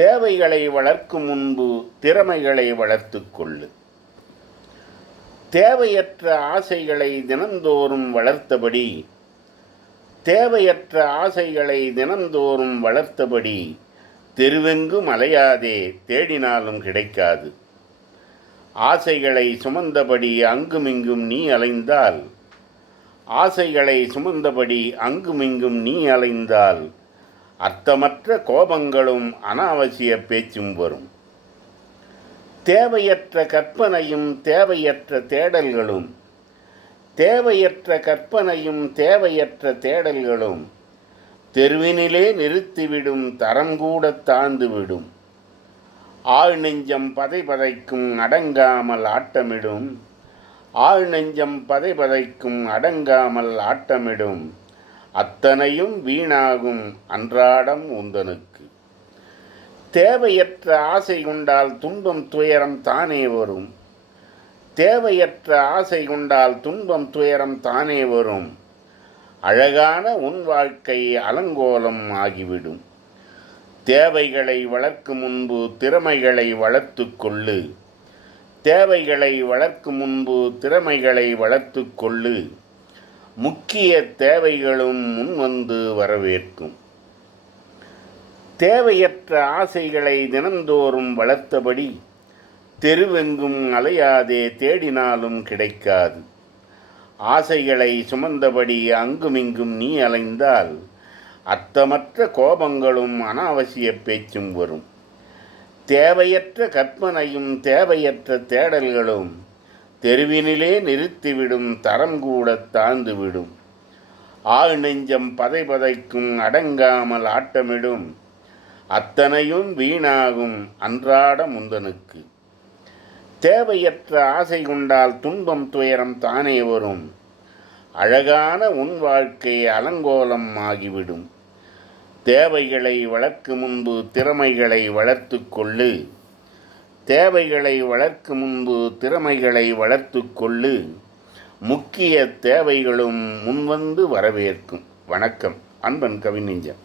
தேவைகளை வளர்க்கும் முன்பு திறமைகளை வளர்த்து கொள்ளு. தேவையற்ற ஆசைகளை தினந்தோறும் வளர்த்தபடி தேவையற்ற ஆசைகளை தினந்தோறும் வளர்த்தபடி தெருவெங்கும் அலையாதே தேடினாலும் கிடைக்காது. ஆசைகளை சுமந்தபடி அங்குமிங்கும் நீ அலைந்தால் ஆசைகளை சுமந்தபடி அங்குமிங்கும் நீ அலைந்தால் அர்த்தமற்ற கோபங்களும் அனாவசிய பேச்சும் வரும். தேவையற்ற கற்பனையும் தேவையற்ற தேடல்களும் தேவையற்ற கற்பனையும் தேவையற்ற தேடல்களும் தெருவினிலே நிறுத்திவிடும் தரம் கூட தாழ்ந்துவிடும். ஆள் நெஞ்சம் பதை பதைக்கும் அடங்காமல் ஆட்டமிடும். ஆள் நெஞ்சம் பதை பதைக்கும் அடங்காமல் ஆட்டமிடும். அத்தனையும் வீணாகும் அன்றாடம் உந்தனுக்கு. தேவையற்ற ஆசை கொண்டால் துன்பம் துயரம் தானே வரும். தேவையற்ற ஆசை கொண்டால் துன்பம் துயரம் தானே வரும். அழகான உன் வாழ்க்கை அலங்கோலம் ஆகிவிடும். தேவைகளை வளர்க்கும் முன்பு திறமைகளை வளர்த்து கொள்ளு. தேவைகளை வளர்க்கும் முன்பு திறமைகளை வளர்த்து கொள்ளு. முக்கிய தேவைகளும் முன்வந்து வரவேற்கும். தேவையற்ற ஆசைகளை தினந்தோறும் வளர்த்தபடி தெருவெங்கும் அலையாதே தேடினாலும் கிடைக்காது. ஆசைகளை சுமந்தபடி அங்குமிங்கும் நீ அலைந்தால் அர்த்தமற்ற கோபங்களும் அனாவசிய பேச்சும் வரும். தேவையற்ற கற்பனையும் தேவையற்ற தேடல்களும் தெருவினிலே நிறுத்திவிடும் தரம் கூட தாழ்ந்துவிடும். ஆள் நெஞ்சம் பதை பதைக்கும் அடங்காமல் ஆட்டமிடும். அத்தனையும் வீணாகும் அன்றாட முந்தனுக்கு. தேவையற்ற ஆசை கொண்டால் துன்பம் துயரம் தானே வரும். அழகான உன் வாழ்க்கை அலங்கோலம் ஆகிவிடும். தேவைகளை வளர்க்கு முன்பு திறமைகளை வளர்த்து கொள்ளு. தேவைகளை வளர்க்கும் முன்பு திறமைகளை வளர்த்து கொள்ளு. முக்கிய தேவைகளும் முன்வந்து வரவேற்கும். வணக்கம். அன்பன் கவிநெஞ்சன்.